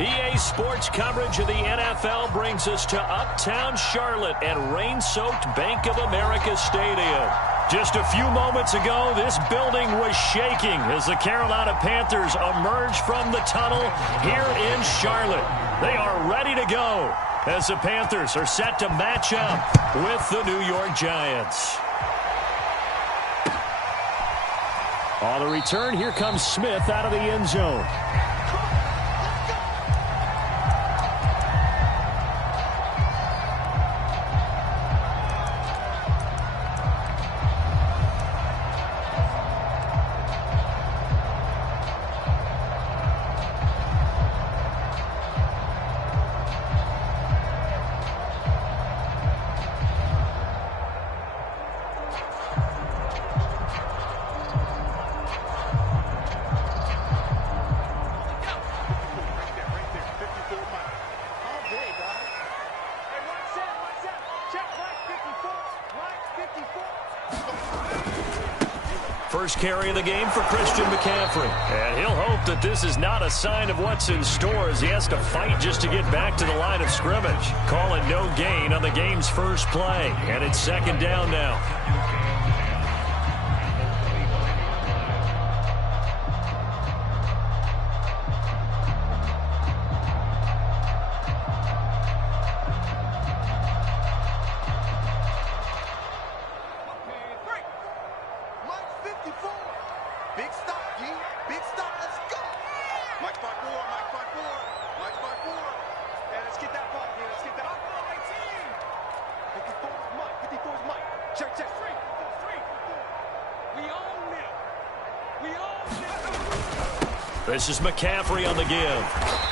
EA Sports coverage of the NFL brings us to Uptown Charlotte at rain-soaked Bank of America Stadium. Just a few moments ago, this building was shaking as the Carolina Panthers emerged from the tunnel here in Charlotte. They are ready to go as the Panthers are set to match up with the New York Giants. On the return, here comes Smith out of the end zone. First carry of the game for Christian McCaffrey. And he'll hope that this is not a sign of what's in store as he has to fight just to get back to the line of scrimmage. Call it no gain on the game's first play. And it's second down now. This is McCaffrey on the give.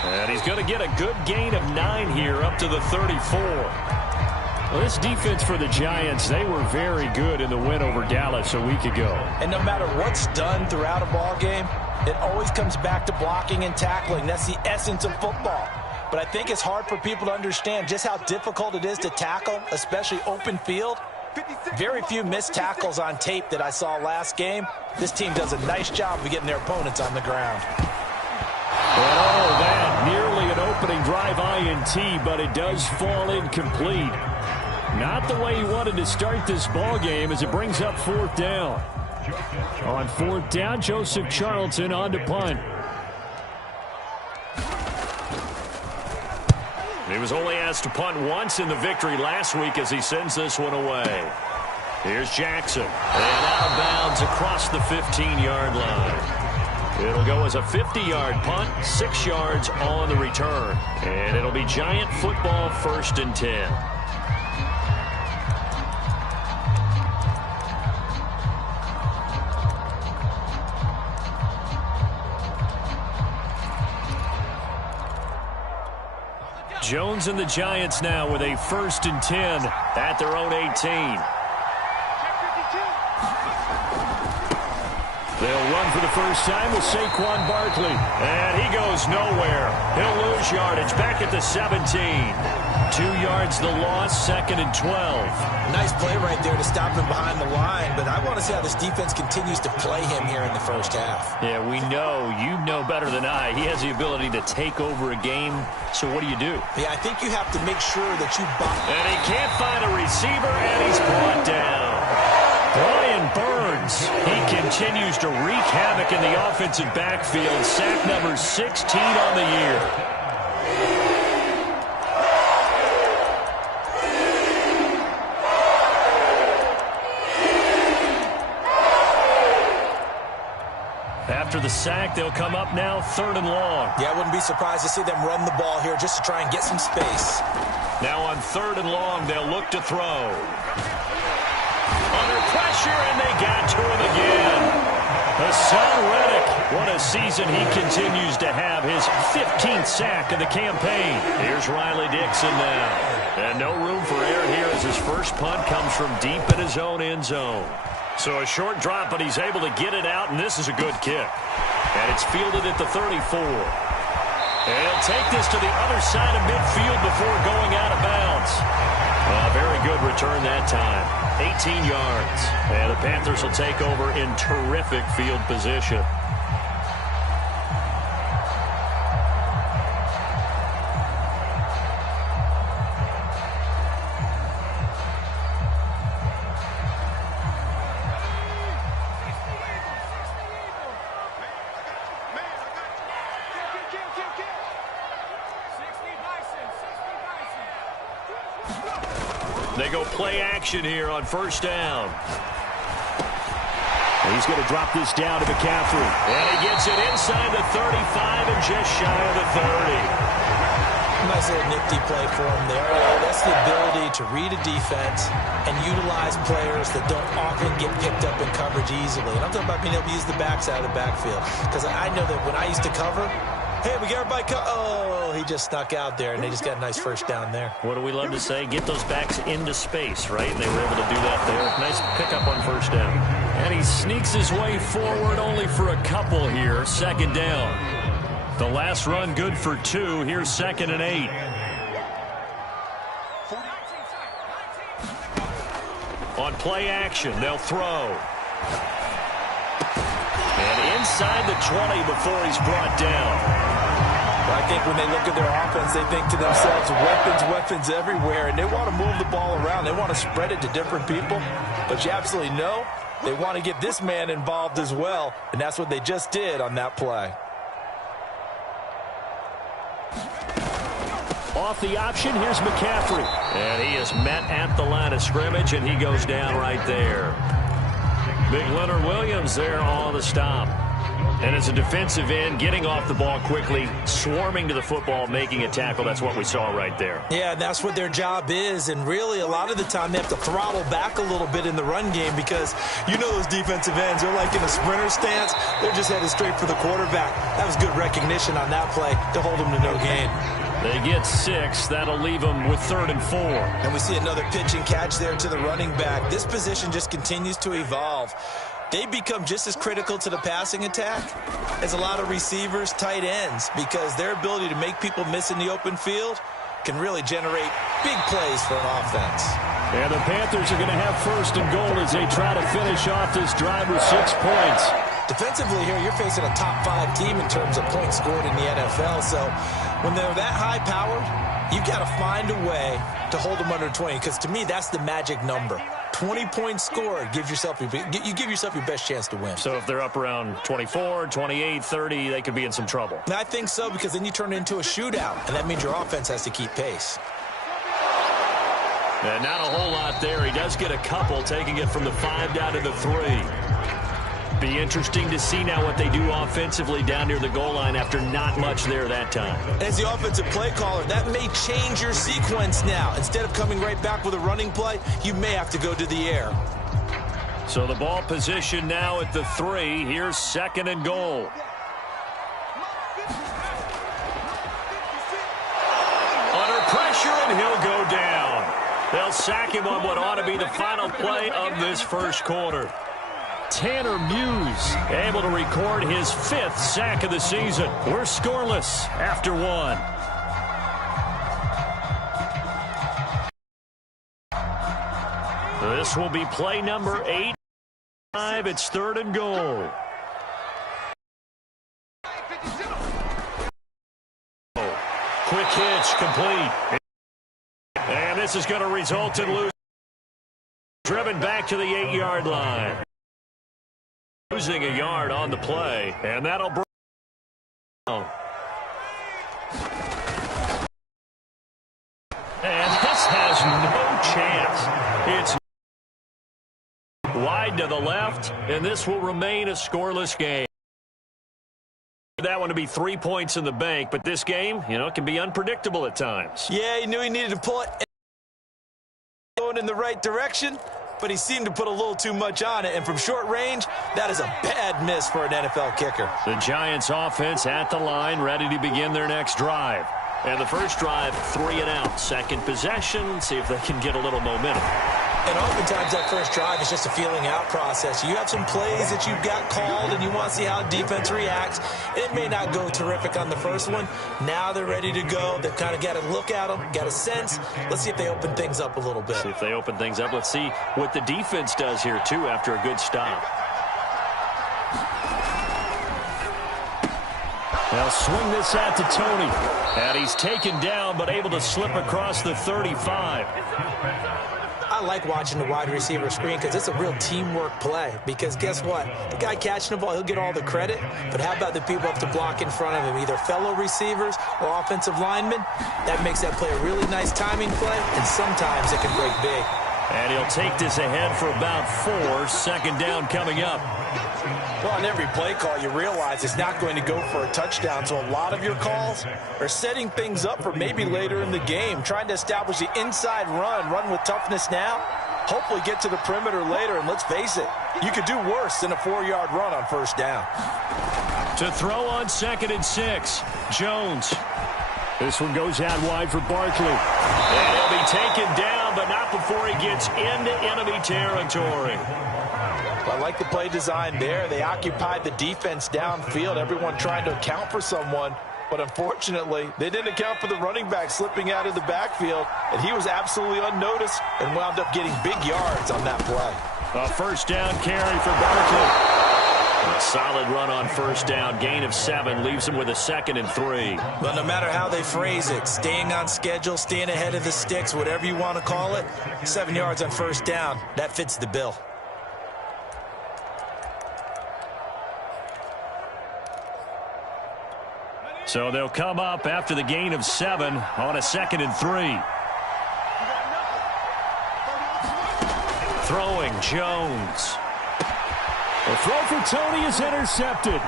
And he's going to get a good gain of 9 here up to the 34. Well, this defense for the Giants, they were very good in the win over Dallas a week ago. And no matter what's done throughout a ball game, it always comes back to blocking and tackling. That's the essence of football. But I think it's hard for people to understand just how difficult it is to tackle, especially open field. Very few missed tackles on tape that I saw last game. This team does a nice job of getting their opponents on the ground. And all that, nearly an opening drive INT, but it does fall incomplete. Not the way he wanted to start this ball game as it brings up fourth down. On fourth down, Joseph Charlton on to punt. He was only asked to punt once in the victory last week as he sends this one away. Here's Jackson. And out of bounds across the 15-yard line. It'll go as a 50-yard punt, 6 yards on the return. And it'll be Giant football, 1st and 10. Jones and the Giants now with a 1st and 10 at their own 18. They'll run for the first time with Saquon Barkley. And he goes nowhere. He'll lose yardage back at the 17. 2 yards the loss, 2nd and 12. Nice play right there to stop him behind the line, but I want to see how this defense continues to play him here in the first half. Yeah, we know, you know better than I, he has the ability to take over a game, so what do? Yeah, I think you have to make sure that you And he can't find a receiver, and he's brought down. Brian Burns, he continues to wreak havoc in the offensive backfield. Sack number 16 on the year. After the sack, they'll come up now 3rd and long. Yeah, I wouldn't be surprised to see them run the ball here just to try and get some space. Now on 3rd and long, they'll look to throw. Under pressure, and they got to him again. Hassan Reddick, what a season he continues to have. His 15th sack of the campaign. Here's Riley Dixon now. And no room for error here as his first punt comes from deep in his own end zone. So a short drop, but he's able to get it out, and this is a good kick. And it's fielded at the 34. And he'll take this to the other side of midfield before going out of bounds. A very good return that time. 18 yards. And the Panthers will take over in terrific field position. They go play action here on first down. He's going to drop this down to McCaffrey. And he gets it inside the 35 and just shy of the 30. Nice little nifty play for him there. That's the ability to read a defense and utilize players that don't often get picked up in coverage easily. And I'm talking about being able to use the backside of the backfield. Because I know that when I used to cover, hey, we got everybody oh, he just snuck out there, and they just got a nice first down there. What do we love to say? Get those backs into space, right? And they were able to do that there. Nice pickup on first down. And he sneaks his way forward only for a couple here. Second down. The last run good for 2. Here's 2nd and 8. On play action, they'll throw. And inside the 20 before he's brought down. Well, I think when they look at their offense, they think to themselves, weapons everywhere, and they want to move the ball around. They want to spread it to different people. But you absolutely know they want to get this man involved as well, and that's what they just did on that play. Off the option, here's McCaffrey. And he is met at the line of scrimmage, and he goes down right there. Big Leonard Williams there on the stop. And as a defensive end, getting off the ball quickly, swarming to the football, making a tackle. That's what we saw right there. Yeah, and that's what their job is. And really, a lot of the time, they have to throttle back a little bit in the run game because you know those defensive ends, they're like in a sprinter stance. They're just headed straight for the quarterback. That was good recognition on that play to hold them to no gain. They get 6. That'll leave them with 3rd and 4. And we see another pitch and catch there to the running back. This position just continues to evolve. They become just as critical to the passing attack as a lot of receivers, tight ends, because their ability to make people miss in the open field can really generate big plays for an offense. And the Panthers are going to have 1st and goal as they try to finish off this drive with 6 points. Defensively here, you're facing a top 5 team in terms of points scored in the NFL. So when they're that high-powered, you've got to find a way to hold them under 20, because to me, that's the magic number. 20 points scored, you give yourself your best chance to win. So if they're up around 24, 28, 30, they could be in some trouble. And I think so, because then you turn it into a shootout, and that means your offense has to keep pace. And not a whole lot there. He does get a couple, taking it from the 5 down to the 3. Be interesting to see now what they do offensively down near the goal line after not much there that time. As the offensive play caller, that may change your sequence now. Instead of coming right back with a running play, you may have to go to the air. So the ball position now at the 3. Here's 2nd and goal. Under pressure, and he'll go down. They'll sack him on what ought to be the final play of this first quarter. Tanner Muse able to record his 5th sack of the season. We're scoreless after 1. This will be play number 8. It's 3rd and goal. Quick hitch complete. And this is going to result in losing. Driven back to the 8-yard line. Losing a yard on the play, and that'll bring down. And this has no chance. It's wide to the left, and this will remain a scoreless game. That one to be 3 points in the bank, but this game, can be unpredictable at times. Yeah, he knew he needed to pull it going in the right direction, but he seemed to put a little too much on it, and from short range, that is a bad miss for an NFL kicker. The Giants offense at the line, ready to begin their next drive. And the first drive, 3 and out. Second possession, see if they can get a little momentum. And oftentimes that first drive is just a feeling out process. You have some plays that you've got called, and you want to see how defense reacts. It may not go terrific on the first one. Now they're ready to go. They've kind of got to look at them, got a sense. Let's see if they open things up a little bit. See if they open things up. Let's see what the defense does here, too, after a good stop. They'll swing this out to Tony. And he's taken down, but able to slip across the 35. I like watching the wide receiver screen because it's a real teamwork play. Because guess what? The guy catching the ball, he'll get all the credit. But how about the people up to block in front of him, either fellow receivers or offensive linemen? That makes that play a really nice timing play, and sometimes it can break big. And he'll take this ahead for about 4. Second down coming up. Well, on every play call, you realize it's not going to go for a touchdown, so a lot of your calls are setting things up for maybe later in the game, trying to establish the inside run with toughness now, hopefully get to the perimeter later, and let's face it, you could do worse than a 4-yard run on first down. To throw on 2nd and 6, Jones. This one goes out wide for Barkley. And he'll be taken down, but not before he gets into enemy territory. I like the play design there. They occupied the defense downfield, everyone trying to account for someone. But unfortunately, they didn't account for the running back slipping out of the backfield, and he was absolutely unnoticed and wound up getting big yards on that play. A first down carry for Barkley. A solid run on first down. Gain of 7 leaves him with a 2nd and 3. But no matter how they phrase it, staying on schedule, staying ahead of the sticks, whatever you want to call it, 7 yards on first down, that fits the bill. So they'll come up after the gain of 7 on a 2nd and 3. Throwing, Jones. The throw for Tony is intercepted.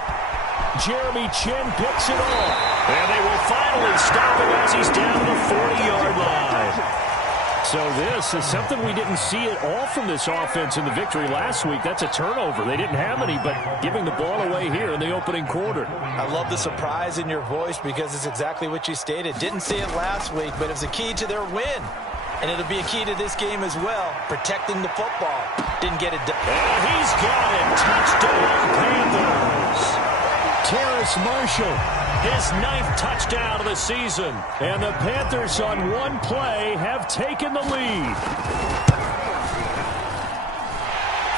Jeremy Chinn picks it off. And they will finally stop him as he's down to the 40-yard line. So this is something we didn't see at all from this offense in the victory last week. That's a turnover. They didn't have any, but giving the ball away here in the opening quarter. I love the surprise in your voice because it's exactly what you stated. Didn't see it last week, but it was a key to their win. And it'll be a key to this game as well, protecting the football. Didn't get it done. And he's got it. Touchdown, Panthers. Terrace Marshall, his 9th touchdown of the season. And the Panthers on one play have taken the lead.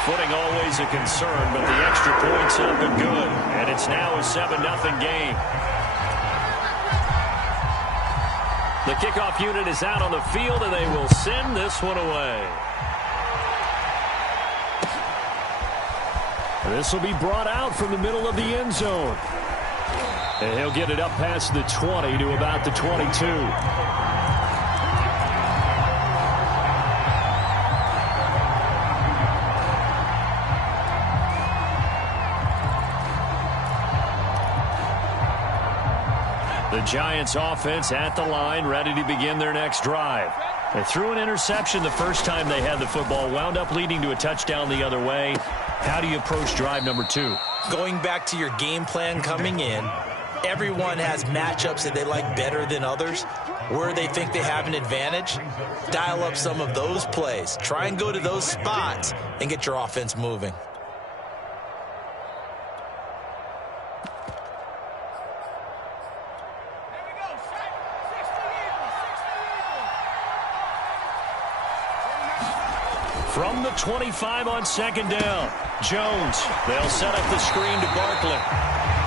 Footing always a concern, but the extra point's up and good. And it's now a 7-0 game. The kickoff unit is out on the field, and they will send this one away. This will be brought out from the middle of the end zone. And he'll get it up past the 20 to about the 22. The Giants offense at the line, ready to begin their next drive. They threw an interception the first time they had the football, wound up leading to a touchdown the other way. How do you approach drive number 2? Going back to your game plan coming in, everyone has matchups that they like better than others. Where they think they have an advantage, dial up some of those plays. Try and go to those spots and get your offense moving. From the 25 on 2nd down, Jones. They'll set up the screen to Barkley.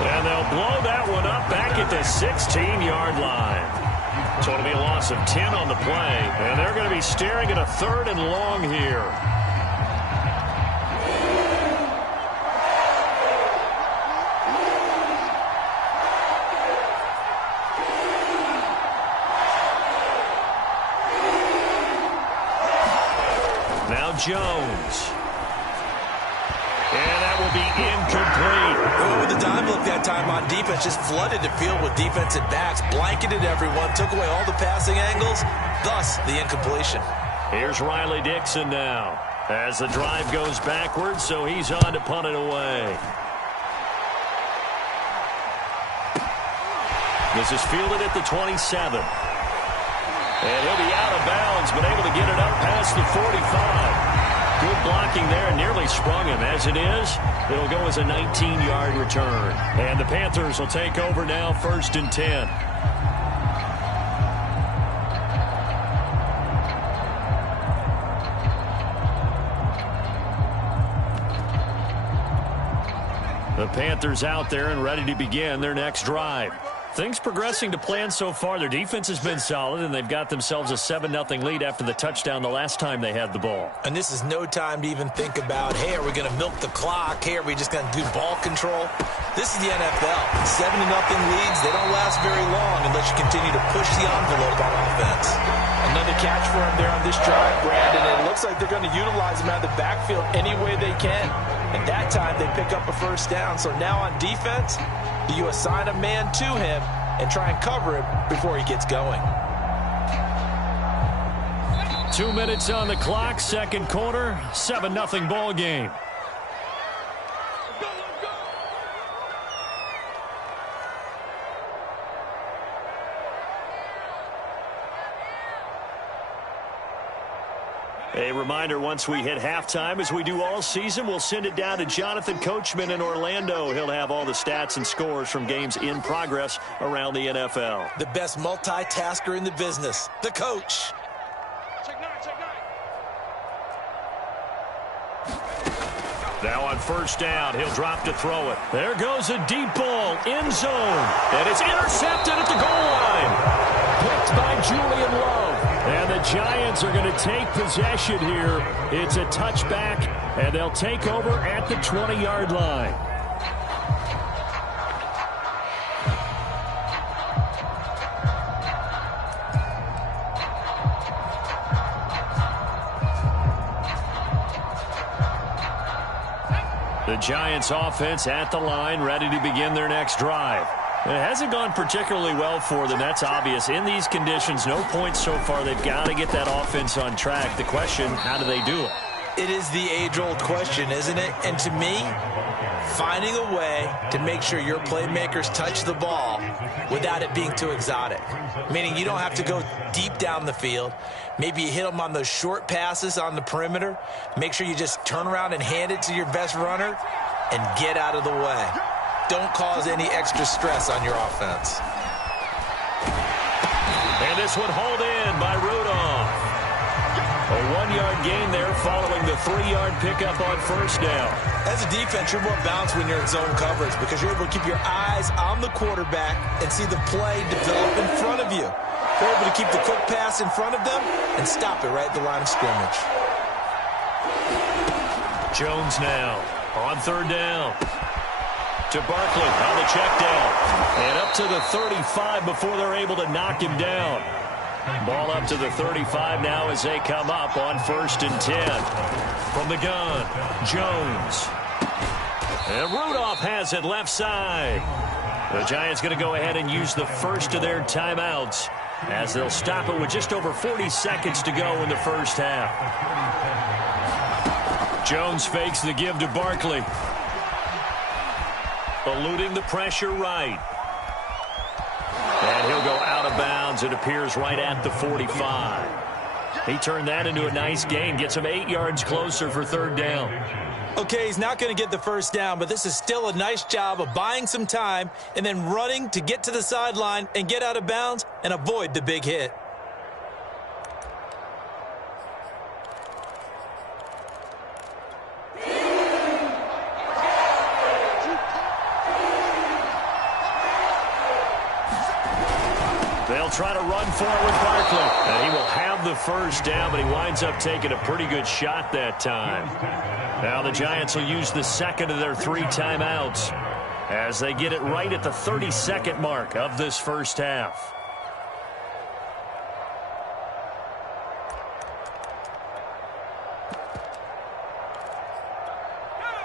And they'll blow that one up back at the 16-yard line. So it'll be a loss of 10 on the play. And they're going to be staring at a 3rd and long here. Jones. And that will be incomplete. With the time look that time on defense, just flooded the field with defensive backs, blanketed everyone, took away all the passing angles, thus the incompletion. Here's Riley Dixon now as the drive goes backwards, so he's on to punt it away. This is fielded at the 27. And he'll be out of bounds, but able to get it up past the 45. Good blocking there, and nearly sprung him. As it is, it'll go as a 19-yard return. And the Panthers will take over now, 1st and 10. The Panthers out there and ready to begin their next drive. Things progressing to plan so far. Their defense has been solid, and they've got themselves a 7-0 lead after the touchdown the last time they had the ball. And this is no time to even think about, hey, are we going to milk the clock? Hey, are we just going to do ball control? This is the NFL. 7-0 leads, they don't last very long unless you continue to push the envelope on offense. Another catch for him there on this drive, Brandon, and it looks like they're going to utilize him out of the backfield any way they can. And that time, they pick up a first down. So now on defense, you assign a man to him and try and cover him before he gets going. 2 minutes on the clock, second quarter, 7-0 ball game. A reminder, once we hit halftime, as we do all season, we'll send it down to Jonathan Coachman in Orlando. He'll have all the stats and scores from games in progress around the NFL. The best multitasker in the business, the coach. Now on first down, he'll drop to throw it. There goes a deep ball, end zone, and it's intercepted at the goal line. Picked by Julian Love. And the Giants are going to take possession here. It's a touchback, and they'll take over at the 20-yard line. The Giants offense at the line, ready to begin their next drive. It hasn't gone particularly well for them. That's obvious. In these conditions, no points so far. They've got to get that offense on track. The question, how do they do it? It is the age-old question, isn't it? And to me, finding a way to make sure your playmakers touch the ball without it being too exotic. Meaning you don't have to go deep down the field. Maybe you hit them on those short passes on the perimeter. Make sure you just turn around and hand it to your best runner and get out of the way. Don't cause any extra stress on your offense. And this one hauled in by Rudolph. A 1-yard gain there following the 3-yard pickup on first down. As a defense, you're more balanced when you're in zone coverage because you're able to keep your eyes on the quarterback and see the play develop in front of you. You're able to keep the quick pass in front of them and stop it right at the line of scrimmage. Jones now on third down. To Barkley on the check down. And up to the 35 before they're able to knock him down. Ball up to the 35 now as they come up on 1st and 10. From the gun, Jones. And Rudolph has it left side. The Giants going to go ahead and use the first of their timeouts as they'll stop it with just over 40 seconds to go in the first half. Jones fakes the give to Barkley. Eluding the pressure right. And he'll go out of bounds. It appears right at the 45. He turned that into a nice gain. Gets him 8 yards closer for third down. Okay, he's not going to get the first down, but this is still a nice job of buying some time and then running to get to the sideline and get out of bounds and avoid the big hit. They'll try to run for it with Barkley. And he will have the first down, but he winds up taking a pretty good shot that time. Now the Giants will use the second of their 3 timeouts as they get it right at the 30-second mark of this first half.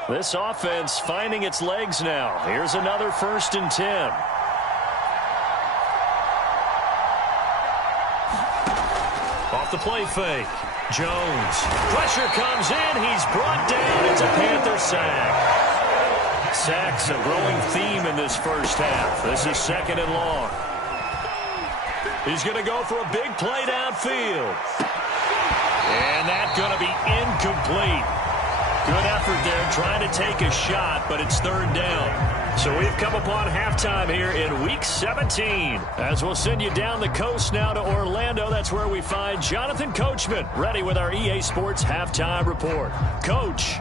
This offense finding its legs now. Here's another 1st and 10. Off the play fake. Jones. Pressure comes in. He's brought down. It's a Panther sack. Sacks a growing theme in this first half. This is 2nd and long. He's going to go for a big play downfield. And that's going to be incomplete. Good effort there trying to take a shot, but it's 3rd down. So we've come upon halftime here in Week 17. As we'll send you down the coast now to Orlando, that's where we find Jonathan Coachman, ready with our EA Sports Halftime Report. Coach.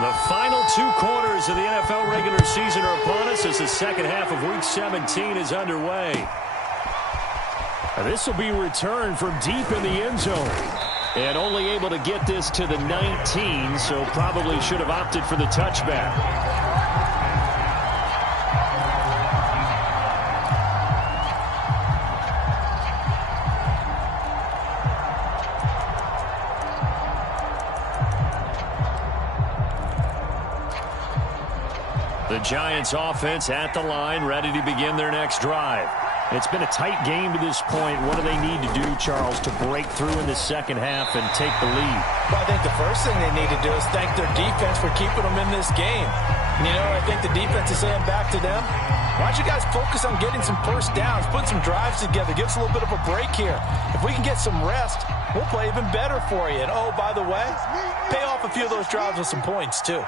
The final 2 quarters days of the NFL regular season are upon us as the second half of Week 17 is underway. This will be returned from deep in the end zone. And only able to get this to the 19, so probably should have opted for the touchback. The Giants offense at the line, ready to begin their next drive. It's been a tight game to this point. What do they need to do, Charles, to break through in the second half and take the lead? Well, I think the first thing they need to do is thank their defense for keeping them in this game. And, I think the defense is saying back to them, why don't you guys focus on getting some first downs, put some drives together, give us a little bit of a break here. If we can get some rest, we'll play even better for you. And, oh, by the way, pay off a few of those drives with some points, too.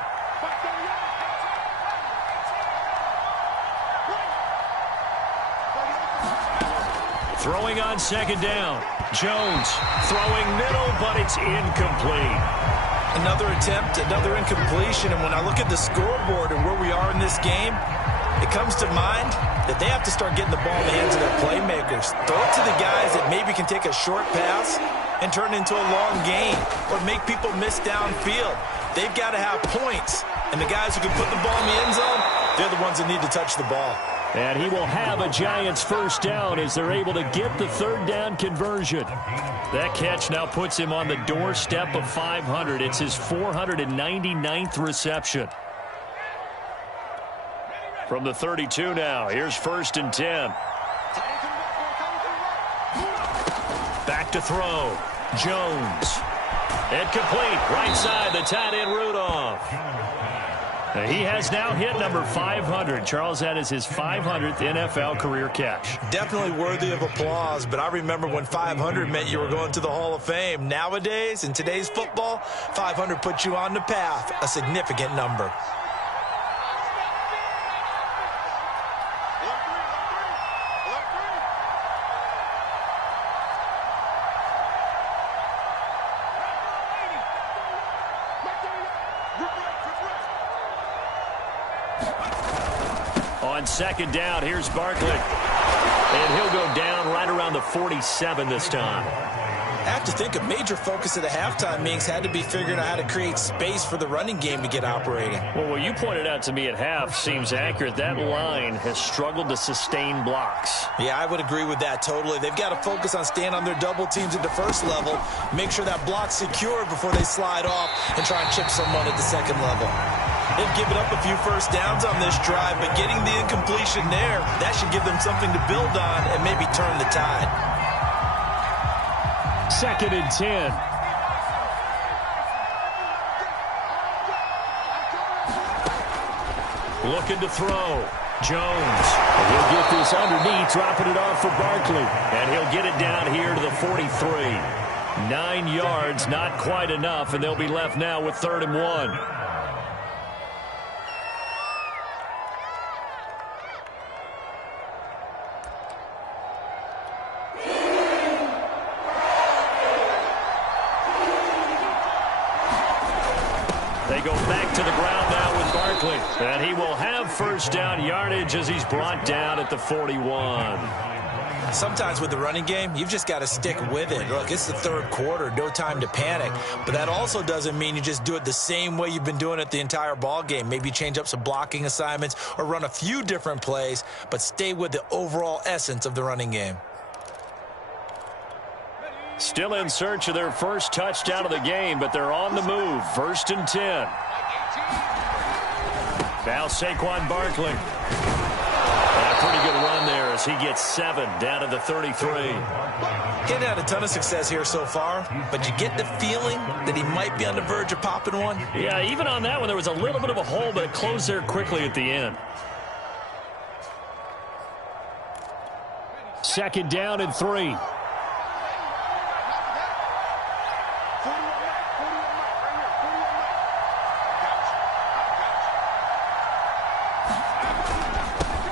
Throwing on second down. Jones throwing middle, but it's incomplete. Another attempt, another incompletion. And when I look at the scoreboard and where we are in this game, it comes to mind that they have to start getting the ball in the hands of their playmakers. Throw it to the guys that maybe can take a short pass and turn it into a long gain or make people miss downfield. They've got to have points. And the guys who can put the ball in the end zone, they're the ones that need to touch the ball. And he will have a Giants first down as they're able to get the third down conversion. That catch now puts him on the doorstep of 500. It's his 499th reception. From the 32 now, here's 1st and 10. Back to throw. Jones. Incomplete. Right side, the tight end Rudolph. He has now hit number 500. Charles, that is his 500th NFL career catch. Definitely worthy of applause, but I remember when 500 meant you were going to the Hall of Fame. Nowadays, in today's football, 500 puts you on the path, a significant number. On second down, here's Barkley. And he'll go down right around the 47 this time. I have to think a major focus of the halftime meetings had to be figuring out how to create space for the running game to get operating. Well, what you pointed out to me at half seems accurate. That line has struggled to sustain blocks. Yeah, I would agree with that totally. They've got to focus on staying on their double teams at the first level, make sure that block's secured before they slide off and try and chip someone at the second level. They've given up a few first downs on this drive, but getting the incompletion there, that should give them something to build on and maybe turn the tide. 2nd and 10. Looking to throw. Jones. And he'll get this underneath, dropping it off for Barkley. And he'll get it down here to the 43. 9 yards, not quite enough, and they'll be left now with 3rd and 1. They go back to the ground now with Barkley. And he will have first down yardage as he's brought down at the 41. Sometimes with the running game, you've just got to stick with it. Look, it's the third quarter, no time to panic. But that also doesn't mean you just do it the same way you've been doing it the entire ball game. Maybe change up some blocking assignments or run a few different plays, but stay with the overall essence of the running game. Still in search of their first touchdown of the game, but they're on the move. 1st and 10. Now Saquon Barkley. And a pretty good run there as he gets 7 down to the 33. He hadn't had a ton of success here so far, but you get the feeling that he might be on the verge of popping one. Yeah, even on that one, there was a little bit of a hole, but it closed there quickly at the end. 2nd down and 3.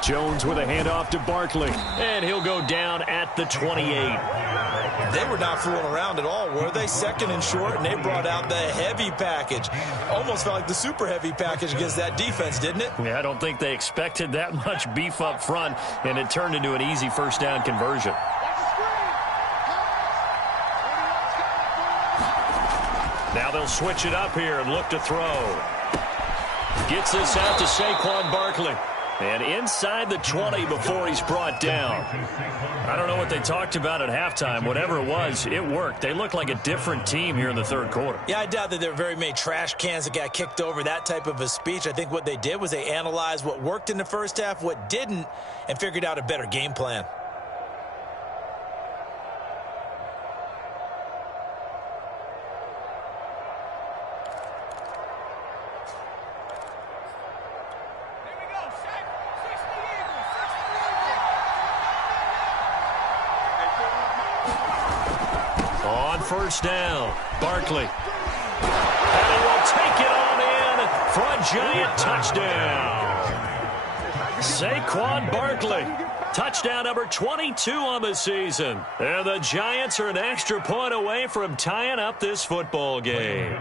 Jones with a handoff to Barkley, and he'll go down at the 28. They were not fooling around at all, were they? Second and short, and they brought out the heavy package. Almost felt like the super heavy package against that defense, didn't it? Yeah, I don't think they expected that much beef up front, and it turned into an easy first down conversion. Now they'll switch it up here and look to throw. Gets this out to Saquon Barkley. And inside the 20 before he's brought down. I don't know what they talked about at halftime. Whatever it was, it worked. They looked like a different team here in the third quarter. Yeah, I doubt that there were very many trash cans that got kicked over, that type of a speech. I think what they did was they analyzed what worked in the first half, what didn't, and figured out a better game plan. First down, Barkley. And he will take it on in for a giant touchdown. Saquon Barkley, touchdown number 22 on the season. And the Giants are an extra point away from tying up this football game.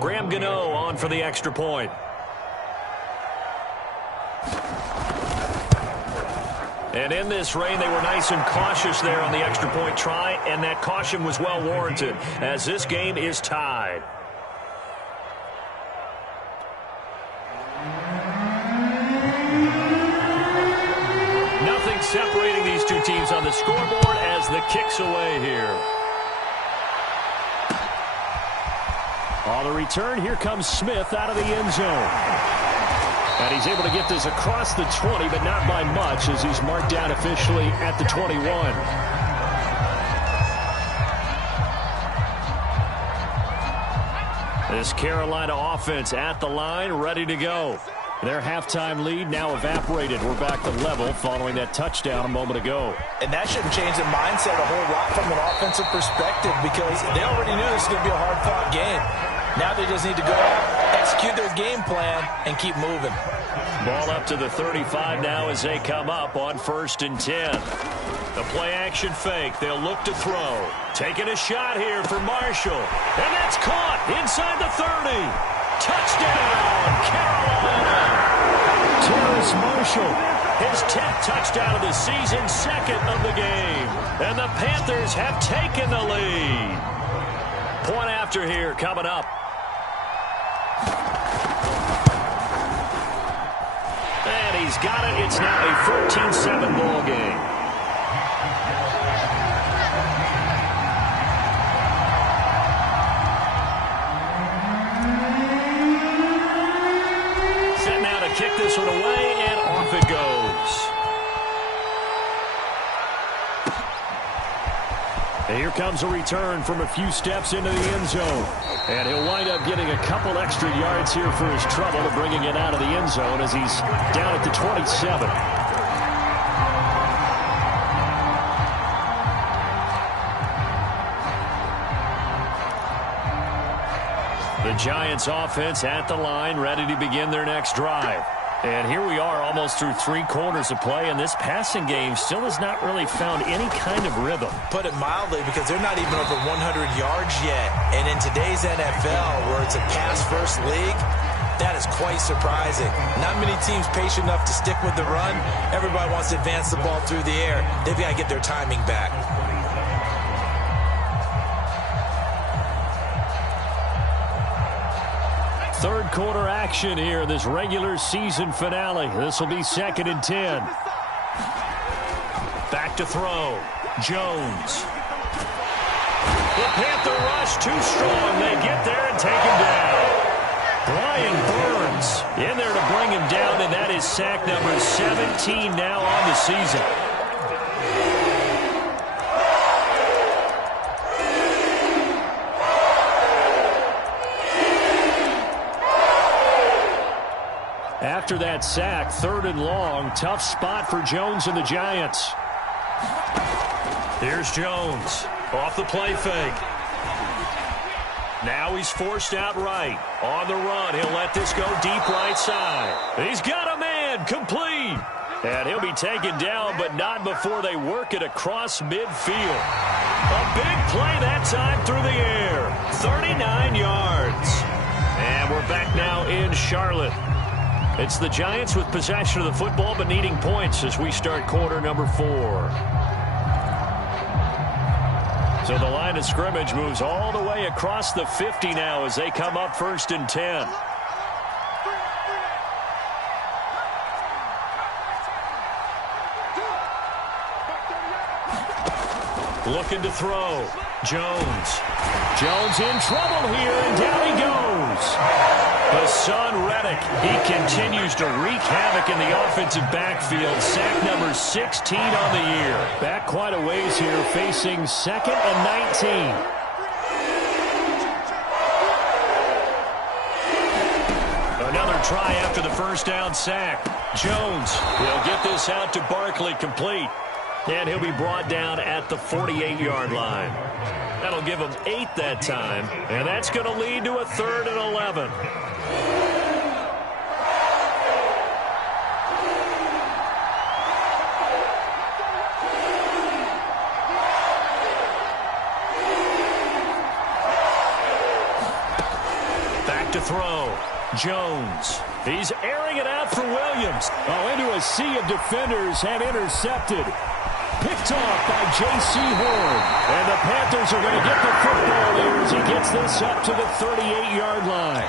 Graham Gano on for the extra point. And in this rain, they were nice and cautious there on the extra point try, and that caution was well warranted as this game is tied. Nothing separating these two teams on the scoreboard as the kick's away here. On the return, here comes Smith out of the end zone. And he's able to get this across the 20, but not by much as he's marked down officially at the 21. This Carolina offense at the line, ready to go. Their halftime lead now evaporated. We're back to level following that touchdown a moment ago. And that shouldn't change the mindset a whole lot from an offensive perspective because they already knew this was going to be a hard-fought game. Now they just need to go out, execute their game plan, and keep moving. Ball up to the 35 now as they come up on 1st and 10. The play-action fake. They'll look to throw. Taking a shot here for Marshall. And that's caught inside the 30. Touchdown, Carolina. Terrace Marshall, his 10th touchdown of the season, 2nd of the game. And the Panthers have taken the lead. Point after here coming up. And he's got it. It's now a 14-7 ball game. Set now to kick this one away, and off it goes. And here comes a return from a few steps into the end zone. And he'll wind up getting a couple extra yards here for his trouble to bringing it out of the end zone as he's down at the 27. The Giants offense at the line, ready to begin their next drive. And here we are almost through 3 quarters of play, and this passing game still has not really found any kind of rhythm. Put it mildly, because they're not even over 100 yards yet. And in today's NFL, where it's a pass-first league, that is quite surprising. Not many teams patient enough to stick with the run. Everybody wants to advance the ball through the air. They've got to get their timing back. Third quarter action here, this regular season finale. This will be 2nd and 10. Back to throw. Jones. The Panther rush too strong. They get there and take him down. Brian Burns in there to bring him down, and that is sack number 17 now on the season. After that sack, 3rd and long, tough spot for Jones and the Giants. Here's Jones off the play fake. Now he's forced out right. On the run, he'll let this go deep right side. He's got a man, complete. And he'll be taken down, but not before they work it across midfield. A big play that time through the air. 39 yards. And we're back now in Charlotte. It's the Giants with possession of the football, but needing points as we start quarter number 4. So the line of scrimmage moves all the way across the 50 now as they come up 1st and 10. Looking to throw. Jones in trouble here, and down he goes. Hassan Reddick, he continues to wreak havoc in the offensive backfield. Sack number 16 on the year. Back quite a ways here, facing 2nd and 19. Another try after the first down sack. Jones, he'll get this out to Barkley, complete. And he'll be brought down at the 48-yard line. That'll give him 8 that time, and that's going to lead to a 3rd and 11. Back to throw. Jones. He's airing it out for Williams. Oh, into a sea of defenders and intercepted. Picked off by J.C. Horn. And the Panthers are going to get the football here as he gets this up to the 38-yard line.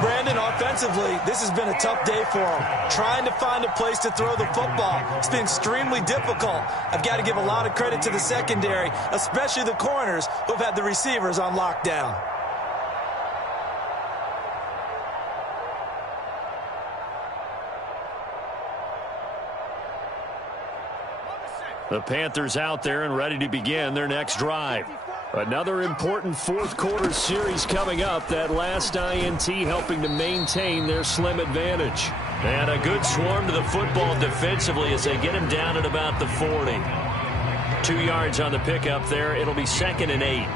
Brandon, offensively, this has been a tough day for him. Trying to find a place to throw the football. It's been extremely difficult. I've got to give a lot of credit to the secondary, especially the corners who've had the receivers on lockdown. The Panthers out there and ready to begin their next drive. Another important fourth quarter series coming up. That last INT helping to maintain their slim advantage. And a good swarm to the football defensively as they get him down at about the 40. 2 yards on the pickup there. It'll be 2nd and 8.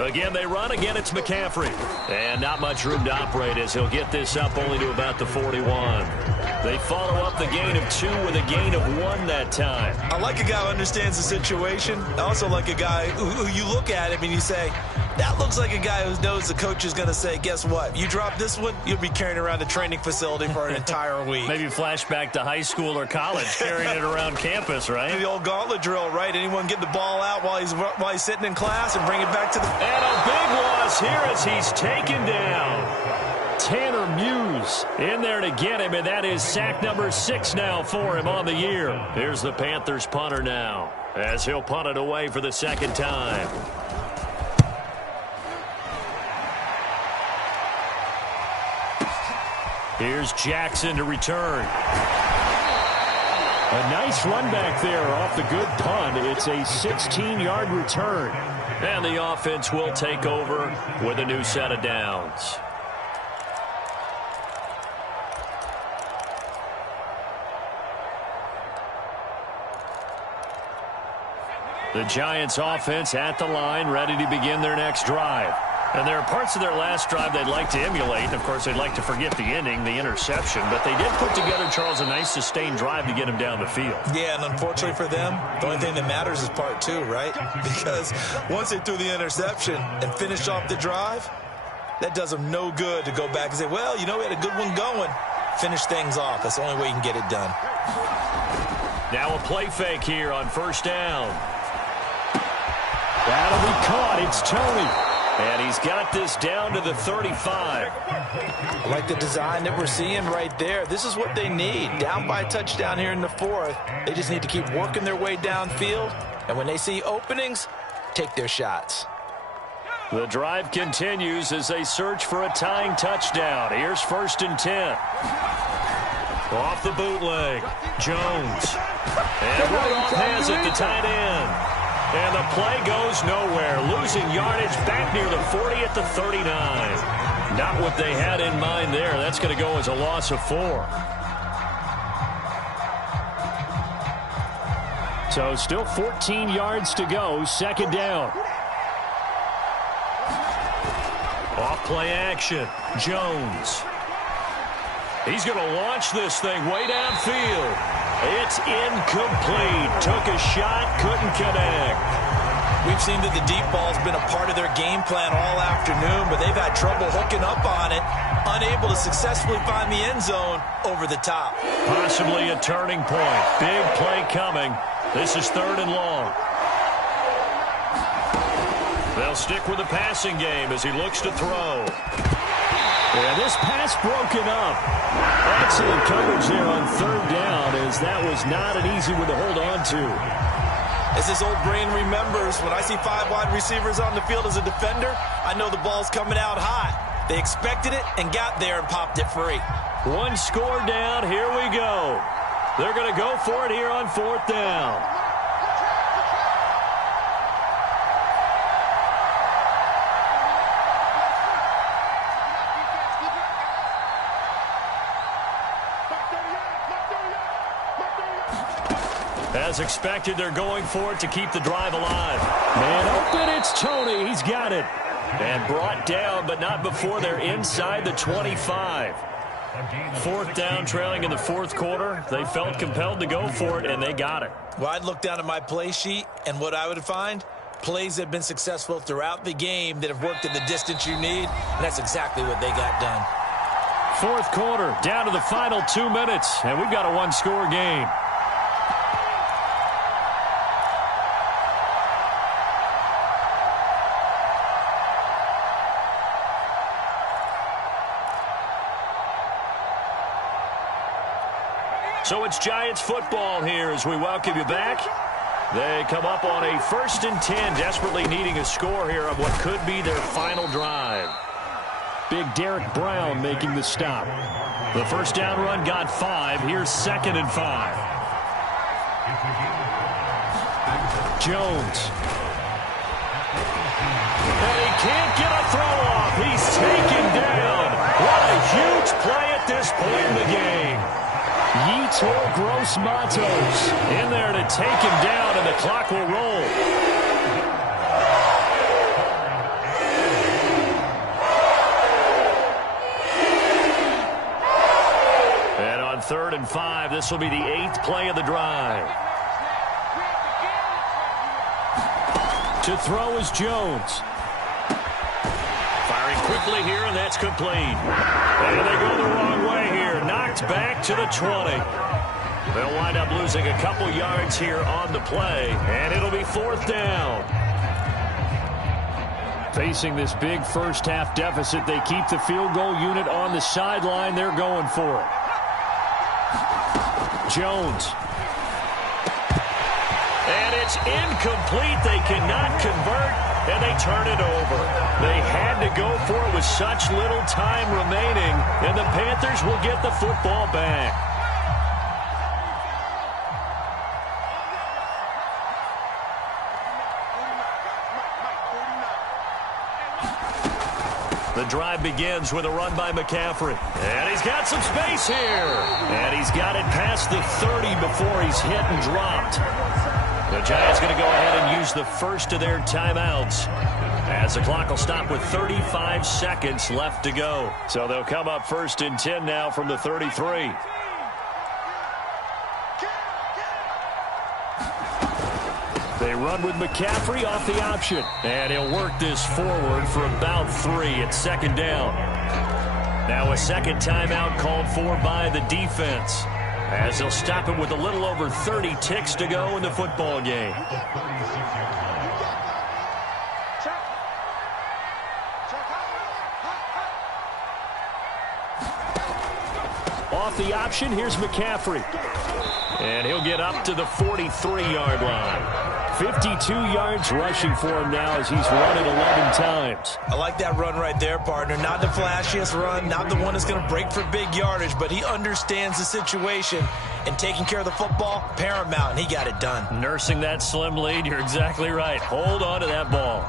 Again, they run. Again, it's McCaffrey. And not much room to operate as he'll get this up only to about the 41. They follow up the gain of 2 with a gain of 1 that time. I like a guy who understands the situation. I also like a guy who you look at him and you say, that looks like a guy who knows the coach is going to say, guess what? You drop this one, you'll be carrying around the training facility for an entire week. Maybe flashback to high school or college, carrying it around campus, right? The old gauntlet drill, right? Anyone get the ball out while he's sitting in class and bring it back to the... And a big loss here as he's taken down. Tanner Muse in there to get him, and that is sack number 6 now for him on the year. Here's the Panthers punter now as he'll punt it away for the 2nd time. Here's Jackson to return. A nice run back there off the good punt. It's a 16-yard return. And the offense will take over with a new set of downs. The Giants offense at the line, ready to begin their next drive. And there are parts of their last drive they'd like to emulate. And, of course, they'd like to forget the ending, the interception. But they did put together, Charles, a nice sustained drive to get him down the field. Yeah, and unfortunately for them, the only thing that matters is part 2, right? Because once they threw the interception and finished off the drive, that does them no good to go back and say, well, you know, we had a good one going. Finish things off. That's the only way you can get it done. Now a play fake here on 1st down. That'll be caught. It's Tony. And he's got this down to the 35. I like the design that we're seeing right there. This is what they need. Down by a touchdown here in the 4th. They just need to keep working their way downfield. And when they see openings, take their shots. The drive continues as they search for a tying touchdown. Here's 1st and 10. Off the bootleg. Jones. And right off has it to tight end. And the play goes nowhere. Losing yardage back near the 40 at the 39. Not what they had in mind there. That's going to go as a loss of 4. So still 14 yards to go. Second down. Off play action. Jones. He's going to launch this thing way downfield. It's incomplete. Took a shot, couldn't connect. We've seen that the deep ball's been a part of their game plan all afternoon, but they've had trouble hooking up on it, unable to successfully find the end zone over the top. Possibly a turning point. Big play coming. This is 3rd and long. They'll stick with the passing game as he looks to throw. And this pass broken up. Excellent coverage there on 3rd down, as that was not an easy one to hold on to. As this old brain remembers, when I see 5 wide receivers on the field as a defender, I know the ball's coming out hot. They expected it and got there and popped it free. 1 score down. Here we go. They're going to go for it here on 4th down. As expected, they're going for it to keep the drive alive. Man open, it's Tony. He's got it. And brought down, but not before they're inside the 25. 4th down, trailing in the 4th quarter. They felt compelled to go for it, and they got it. Well, I'd look down at my play sheet, and what I would find, plays that have been successful throughout the game that have worked in the distance you need, and that's exactly what they got done. 4th quarter, down to the final 2 minutes, and we've got a 1-score game. So it's Giants football here as we welcome you back. They come up on a 1st and 10, desperately needing a score here on what could be their final drive. Big Derek Brown making the stop. The 1st down run got 5. Here's 2nd and 5. Jones. And he can't get a throw off. He's taken down. What a huge play at this point in the game. Yetur Gross-Matos in there to take him down, and the clock will roll. And on 3rd and 5, this will be the 8th play of the drive. To throw is Jones. Firing quickly here, and that's complete. And they go the wrong way here. Knocked back to the 20. They'll wind up losing a couple yards here on the play, and it'll be 4th down. Facing this big first-half deficit, they keep the field goal unit on the sideline. They're going for it. Jones. And it's incomplete. They cannot convert, and they turn it over. They had to go for it with such little time remaining, and the Panthers will get the football back. The drive begins with a run by McCaffrey. And he's got some space here. And he's got it past the 30 before he's hit and dropped. The Giants going to go ahead and use the first of their timeouts, as the clock will stop with 35 seconds left to go. So they'll come up 1st and 10 now from the 33. They run with McCaffrey off the option. And he'll work this forward for about 3 at 2nd down. Now a second timeout called for by the defense, as they'll stop it with a little over 30 ticks to go in the football game. Off the option, here's McCaffrey. And he'll get up to the 43-yard line. 52 yards rushing for him now as he's run it 11 times. I like that run right there, partner. Not the flashiest run, not the one that's going to break for big yardage, but he understands the situation, and taking care of the football, paramount, and he got it done. Nursing that slim lead, you're exactly right. Hold on to that ball.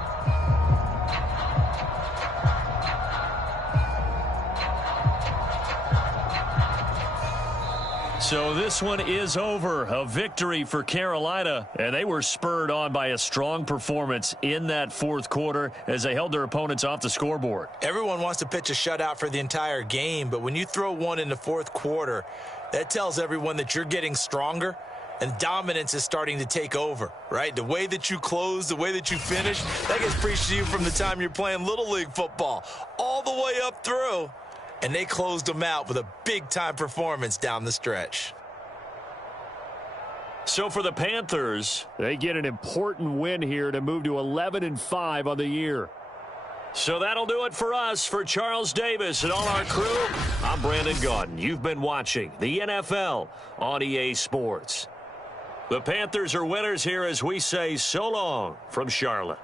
So this one is over. A victory for Carolina, and they were spurred on by a strong performance in that fourth quarter as they held their opponents off the scoreboard. Everyone wants to pitch a shutout for the entire game, but when you throw one in the fourth quarter, that tells everyone that you're getting stronger and dominance is starting to take over, right? The way that you close, the way that you finish, that gets preached to you from the time you're playing Little League football all the way up through. And they closed them out with a big-time performance down the stretch. So for the Panthers, they get an important win here to move to 11-5 on the year. So that'll do it for us. For Charles Davis and all our crew, I'm Brandon Gaudin. You've been watching the NFL on EA Sports. The Panthers are winners here as we say so long from Charlotte.